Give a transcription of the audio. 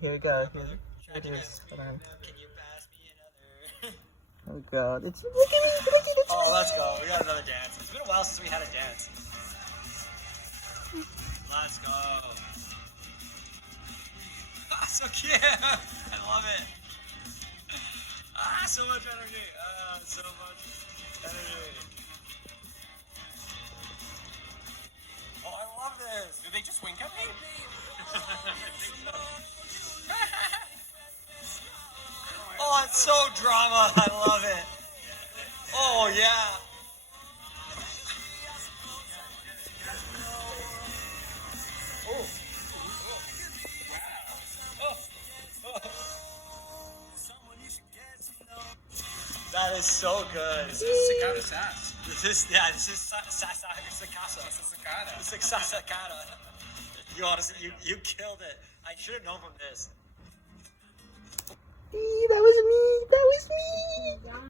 Here we go. Here it is. Hold on. Can you pass me another? Oh god, it's look at me, look at it. Oh, let's go. We got another dance. It's been a while since we had a dance. Let's go. So cute. I love it. So much energy. So much energy. Oh, I love this. Did they just wink at me? Oh, it's so drama. I love it. Oh, yeah. Oh. That is so good. This is cicada sass. This is sacada. Cicada. Sacada. You honestly, you killed it. I should have known from this.